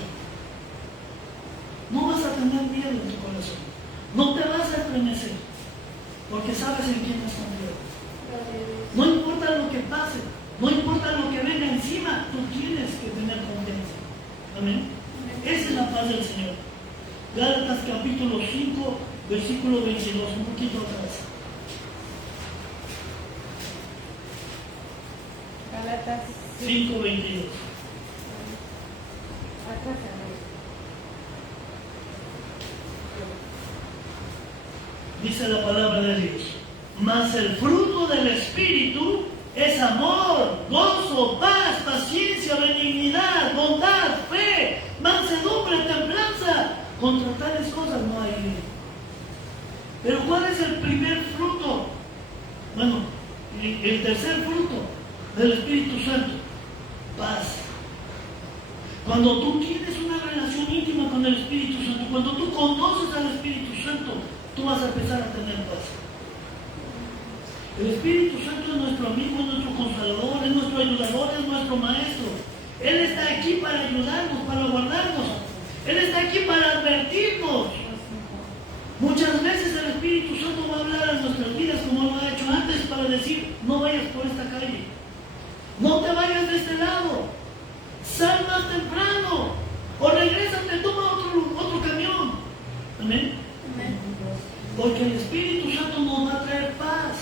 No vas a tener miedo en tu corazón. No te vas a estremecer, porque sabes en quién estás confiando. No importa lo que pase, no importa lo que venga encima, tú tienes que tener confianza. Amén. Esa es la paz del Señor. Gálatas capítulo 5, versículo 22, un poquito atrás. Gálatas 5:22. Atrás, Dice la palabra de Dios. Mas el fruto del Espíritu es amor, gozo, paz, paciencia, benignidad, bondad, fe, mansedumbre, templanza. Contra tales cosas no hay ley. Pero ¿cuál es el primer fruto? Bueno, el tercer fruto del Espíritu Santo: paz. Cuando tú tienes una relación íntima con el Espíritu Santo, cuando tú conoces al Espíritu Santo, tú vas a empezar a tener paz. El Espíritu Santo es nuestro amigo, es nuestro consolador, es nuestro ayudador, es nuestro maestro. Él está aquí para ayudarnos, para guardarnos. Él está aquí para advertirnos. Muchas veces el Espíritu Santo va a hablar a nuestras vidas, como lo ha hecho antes, para decir: no vayas por esta calle, no te vayas de este lado, sal más temprano, o regrésate, toma otro camión. Amén. Porque el Espíritu Santo nos va a traer paz,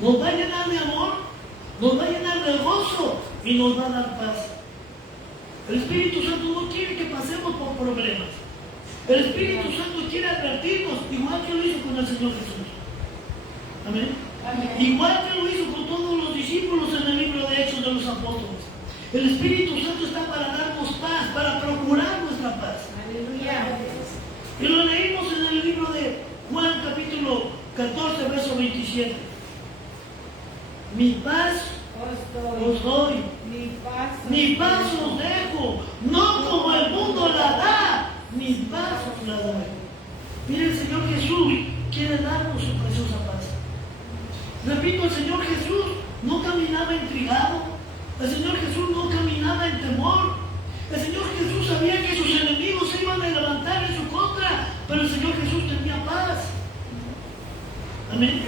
nos va a llenar de amor, nos va a llenar de gozo y nos va a dar paz. El Espíritu Santo no quiere que pasemos por problemas. El Espíritu Santo quiere advertirnos, igual que lo hizo con el Señor Jesús. Amén. Amén. Igual que lo hizo con todos los discípulos en el libro de Hechos de los Apóstoles. El Espíritu Santo está para darnos paz, para procurar nuestra paz. Aleluya. Y lo leímos en el libro de Juan capítulo 14, verso 27. Mi paz os doy, mi paz os dejo, no como el mundo la da, mi paz os la doy. Mire, el Señor Jesús quiere darnos su preciosa paz. Repito, el Señor Jesús no caminaba intrigado, el Señor Jesús no caminaba en temor. El Señor Jesús sabía que sus enemigos se iban a levantar en su contra, pero el Señor Jesús tenía paz. Amén.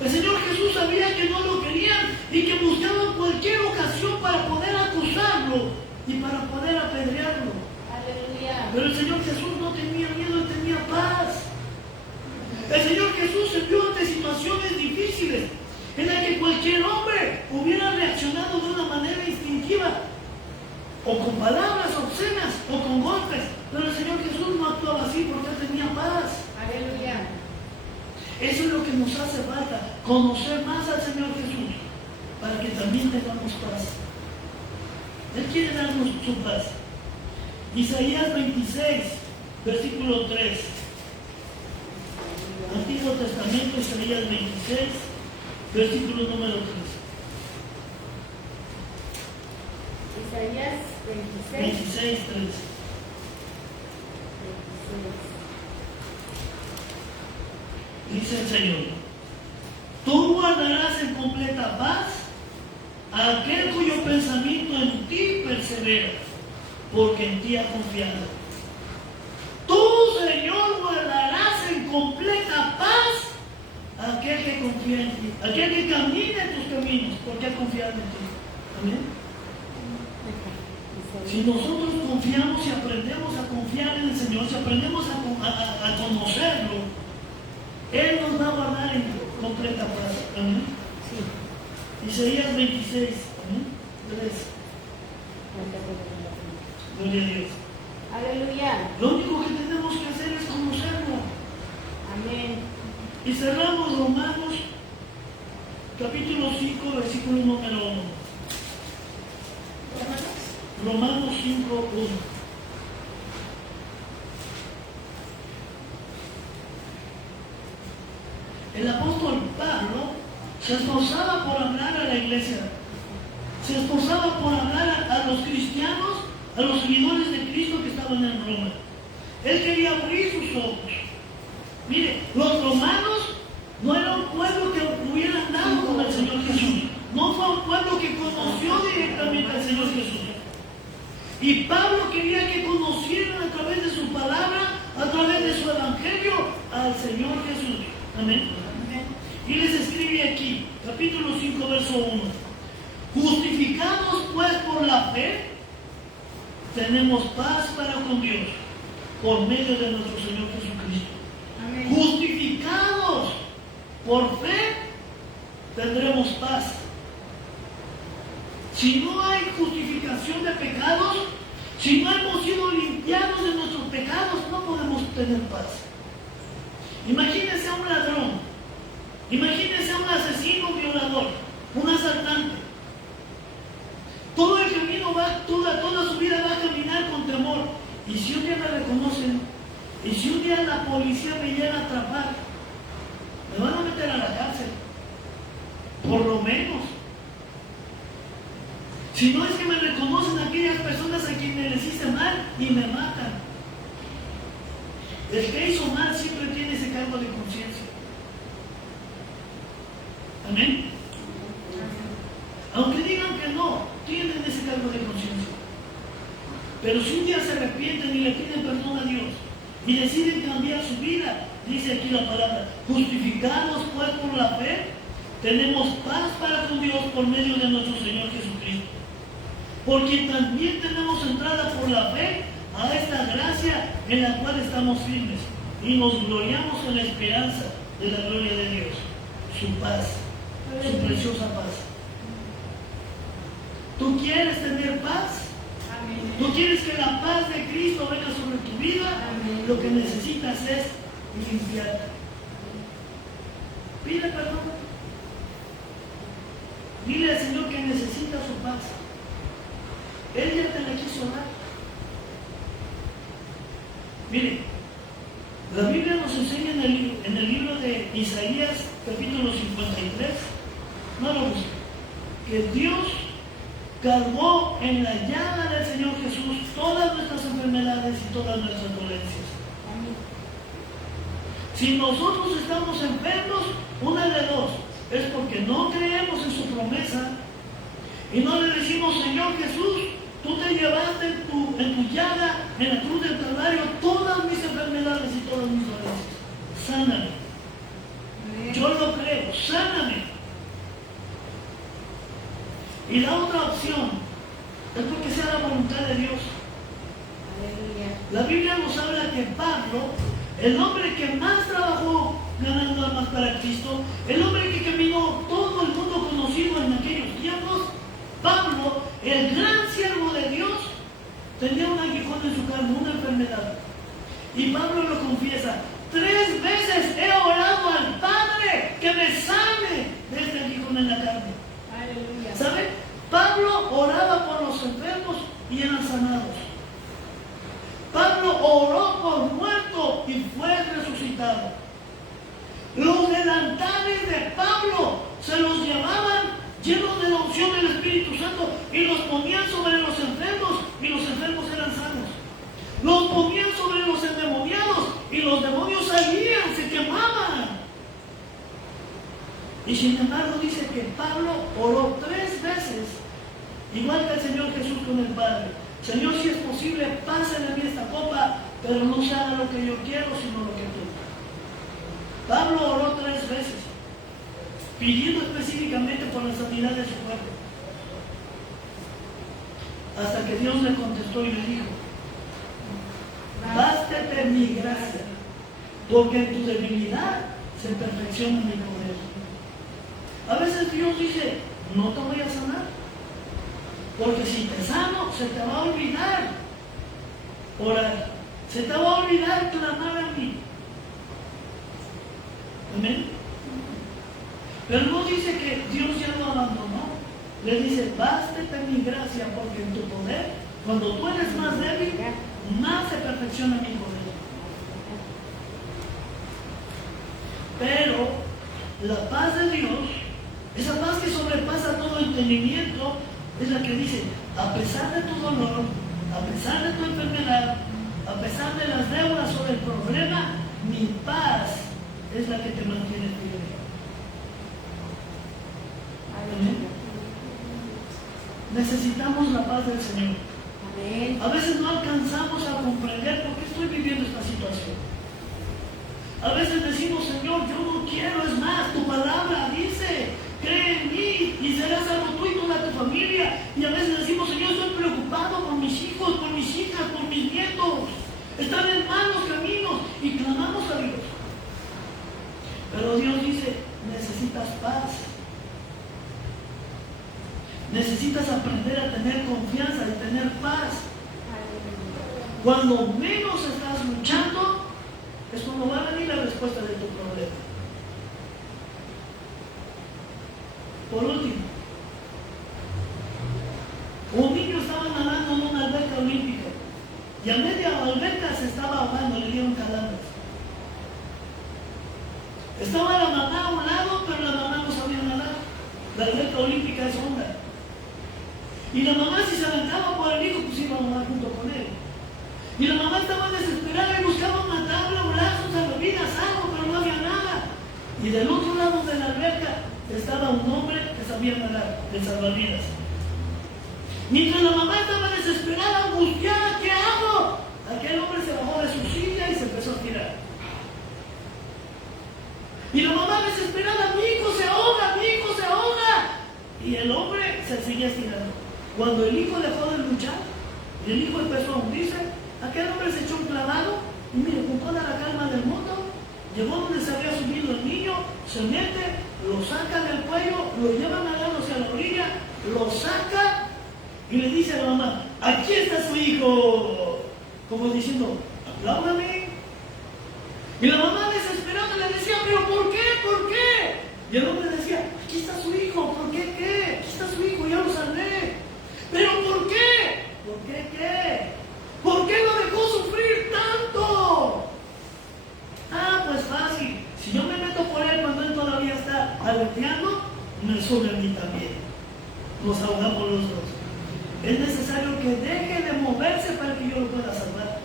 El Señor Jesús sabía que no lo querían y que buscaban cualquier ocasión para poder acusarlo y para poder apedrearlo. Aleluya. Pero el Señor Jesús no tenía miedo, él tenía paz. El Señor Jesús se vio ante situaciones difíciles en las que cualquier hombre hubiera reaccionado de una manera instintiva, o con palabras obscenas, o con golpes. Pero el Señor Jesús no actuaba así porque él tenía paz. Aleluya. Eso es lo que nos hace falta, conocer más al Señor Jesús, para que también tengamos paz. Él quiere darnos su paz. Isaías 26, versículo 3. Antiguo Testamento, Isaías 26, versículo número 3. Isaías 26. 26, 3. Dice el Señor: tú guardarás en completa paz a aquel cuyo pensamiento en ti persevera, porque en ti ha confiado. Tú, Señor, guardarás en completa paz a aquel que confía en ti, aquel que camina en tus caminos, porque ha confiado en ti. Amén. Si nosotros confiamos y aprendemos a confiar en el Señor, si aprendemos a conocerlo, Él nos va a guardar en completa paz. Amén. Sí. Isaías 26, amén. 3. Gloria a Dios. Aleluya. Lo único que tenemos que hacer es conocerlo. Amén. Y cerramos Romanos capítulo 5, versículo número 1. Romanos 5, 1. El apóstol Pablo se esforzaba por hablar a la iglesia, se esforzaba por hablar a los cristianos, a los seguidores de Cristo que estaban en Roma. Él quería abrir sus ojos. Mire, los romanos no era un pueblo que hubiera andado con el Señor Jesús, no fue un pueblo que conoció directamente al Señor Jesús. Y Pablo quería que conocieran a través de su palabra, a través de su evangelio, al Señor Jesús. Amén. Y les escribe aquí, capítulo 5, verso 1. Justificados pues por la fe, tenemos paz para con Dios, por medio de nuestro Señor Jesucristo. Amén. Justificados por fe, tendremos paz. Si no hay justificación de pecados, si no hemos sido limpiados de nuestros pecados, no podemos tener paz. Imagínense a un ladrón Imagínense un asesino, un violador, un asaltante. Todo el camino toda su vida va a caminar con temor. Y si un día me reconocen, y si un día la policía me llega a atrapar, me van a meter a la cárcel. Por lo menos. Si no es que me reconocen aquellas personas a quienes les hice mal y me matan. El que hizo mal siempre tiene ese cargo de conciencia. Amén. Aunque digan que no, tienen ese cargo de conciencia. Pero si un día se arrepienten y le piden perdón a Dios y deciden cambiar su vida, dice aquí la palabra, justificados pues por la fe, tenemos paz para con Dios por medio de nuestro Señor Jesucristo. Porque también tenemos entrada por la fe a esta gracia en la cual estamos firmes y nos gloriamos en la esperanza de la gloria de Dios, su paz, su preciosa paz. ¿Tú quieres tener paz? Amén. ¿Tú quieres que la paz de Cristo venga sobre tu vida? Amén. Lo que necesitas es limpiarte. Pide perdón. Dile al Señor que necesita su paz. Él ya te la quiso dar. Mire, la Biblia nos enseña en el libro de Isaías, capítulo 53, no lo busque, que Dios cargó en la llaga del Señor Jesús todas nuestras enfermedades y todas nuestras dolencias. Si nosotros estamos enfermos, una de dos, es porque no creemos en su promesa y no le decimos, Señor Jesús, tú te llevaste en tu llaga, en la cruz del Calvario, todas mis enfermedades y todas mis dolencias. Sáname. Yo lo creo, sáname. Y la otra opción es porque sea la voluntad de Dios. Aleluya. La Biblia nos habla que Pablo, el hombre que más trabajó ganando almas para Cristo, el hombre que caminó todo el mundo conocido en aquellos tiempos, Pablo, el gran siervo de Dios, tenía un aguijón en su carne, una enfermedad. Y Pablo lo confiesa, 3 veces he orado al Padre que me sane de este aguijón en la carne. Aleluya. ¿Sabe? Pablo oraba por los enfermos y eran sanados. Pablo oró por muerto y fue resucitado. Los delantales de Pablo se los llevaban llenos de la unción del Espíritu Santo y los ponían sobre los enfermos y los enfermos eran sanos. Los ponían sobre los endemoniados y los demonios salían, se quemaban. Y sin embargo dice que Pablo oró 3 veces, igual que el Señor Jesús con el Padre. Señor, si es posible, pásen a mí esta copa, pero no se haga lo que yo quiero, sino lo que tú. Pablo oró 3 veces, pidiendo específicamente por la sanidad de su cuerpo. Hasta que Dios le contestó y le dijo, bástate mi gracia, porque en tu debilidad se perfecciona mi poder. A veces Dios dice, no te voy a sanar, porque si te sano, se te va a olvidar orar, se te va a olvidar clamar a mí. Amén. Pero no dice que Dios ya lo abandonó. Le dice, bástate mi gracia, porque en tu poder, cuando tú eres más débil, más se perfecciona mi poder. Pero la paz de Dios, esa paz que sobrepasa todo entendimiento, es la que dice, a pesar de tu dolor, a pesar de tu enfermedad, a pesar de las deudas o del problema, mi paz es la que te mantiene firme. Amén. Necesitamos la paz del Señor. Amén. A veces no alcanzamos a comprender por qué estoy viviendo esta situación. A veces decimos, Señor, yo no quiero, es más, tu palabra dice, cree en mí y serás salvo tú y toda tu familia. Y a veces decimos, Señor, estoy preocupado por mis hijos, por mis hijas, por mis nietos. Están en malos caminos y clamamos a Dios. Pero Dios dice, necesitas paz. Necesitas aprender a tener confianza y tener paz. Cuando menos estás luchando, es cuando va a venir la respuesta de tu problema. Por último, un niño estaba nadando en una alberca olímpica y a media alberca se estaba ahogando, le dieron calambres. Estaba la mamá a un lado, pero la mamá no sabía nadar. La alberca olímpica es honda. Y la mamá, si se aventaba por el hijo, pues iba a nadar junto con él. Y la mamá estaba desesperada y buscaba una tabla, brazos, salvavidas, algo, pero no había nada. Y del otro lado de la alberca estaba un hombre que sabía nadar, el salvavidas. Mientras la mamá estaba desesperada, angustiada, ¿qué hago? Aquel hombre se bajó de su silla y se empezó a tirar. Y la mamá desesperada, mi hijo se ahoga, mi hijo se ahoga. Y el hombre se seguía estirando. Cuando el hijo dejó de luchar, y el hijo empezó a hundirse, aquel hombre se echó un clavado y mire, con toda la calma del mundo, llegó donde se había subido el niño, se mete, lo saca del cuello, lo lleva nadando hacia la orilla, lo saca y le dice a la mamá, aquí está su hijo, como diciendo, apláudame. Y la mamá desesperada le decía, pero ¿por qué? ¿Por qué? Y el hombre decía, aquí está su hijo, ¿por qué qué? Aquí está su hijo, ya lo salvé. ¿Pero por qué? ¿Por qué qué? ¿Por qué lo dejó sufrir tanto? Ah, pues fácil. Si yo me meto por él cuando él todavía está aleteando, me sube a mí también. Nos ahogamos los dos. Es necesario que deje de moverse para que yo lo pueda salvar.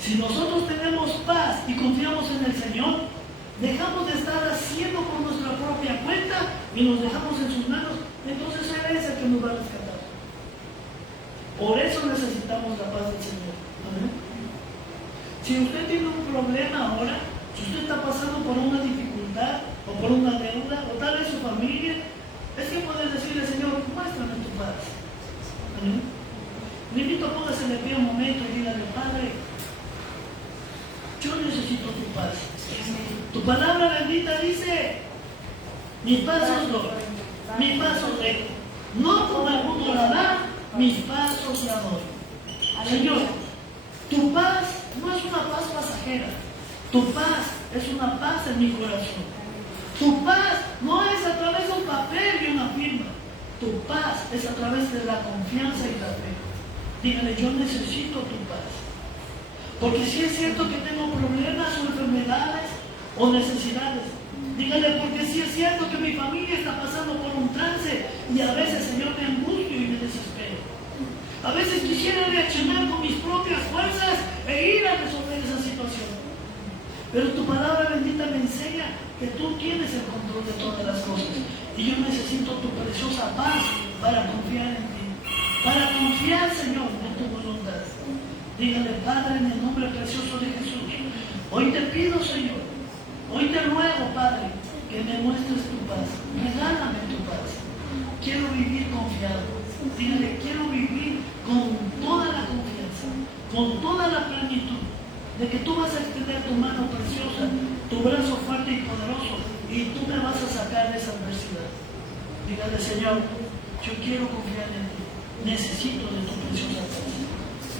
Si nosotros tenemos paz y confiamos en el Señor, dejamos de estar haciendo por nuestra propia cuenta y nos dejamos en sus manos, entonces Él es el que nos va a rescatar. Por eso necesitamos la paz del Señor. ¿Amén? Si usted tiene un problema ahora, si usted está pasando por una dificultad o por una deuda, o tal vez su familia, es que puede decirle, Señor, muéstrame tu paz. ¿Amén? Le invito a póngase de pie un momento y dígale, Padre, yo necesito tu paz. Tu palabra bendita dice, mi paz os doy, mi paz os dejo. No como el mundo la da, mis pasos la doy. Señor, tu paz no es una paz pasajera. Tu paz es una paz en mi corazón. Tu paz no es a través de un papel y una firma. Tu paz es a través de la confianza y la fe. Dígale, yo necesito tu paz. Porque si es cierto que tengo problemas o enfermedades o necesidades, dígale, porque si es cierto que mi familia está pasando por un trance y a veces, Señor, me angustio y me desespero. A veces quisiera reaccionar con mis propias fuerzas e ir a resolver esa situación. Pero tu palabra bendita me enseña que tú tienes el control de todas las cosas. Y yo necesito tu preciosa paz para confiar en ti. Para confiar, Señor, en tu voluntad. Dígale, Padre, en el nombre precioso de Jesús, hoy te pido, Señor, hoy te ruego, Padre, que me muestres tu paz. Regálame tu paz. Quiero vivir confiado. Dígale, quiero vivir con toda la confianza, con toda la plenitud, de que tú vas a extender tu mano preciosa, tu brazo fuerte y poderoso, y tú me vas a sacar de esa adversidad. Dígale, Señor, yo quiero confiar en ti. Necesito de tu preciosa paz.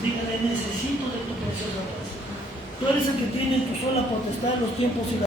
Dígale, necesito de tu preciosa paz. Tú eres el que tiene en tu sola potestad los tiempos y la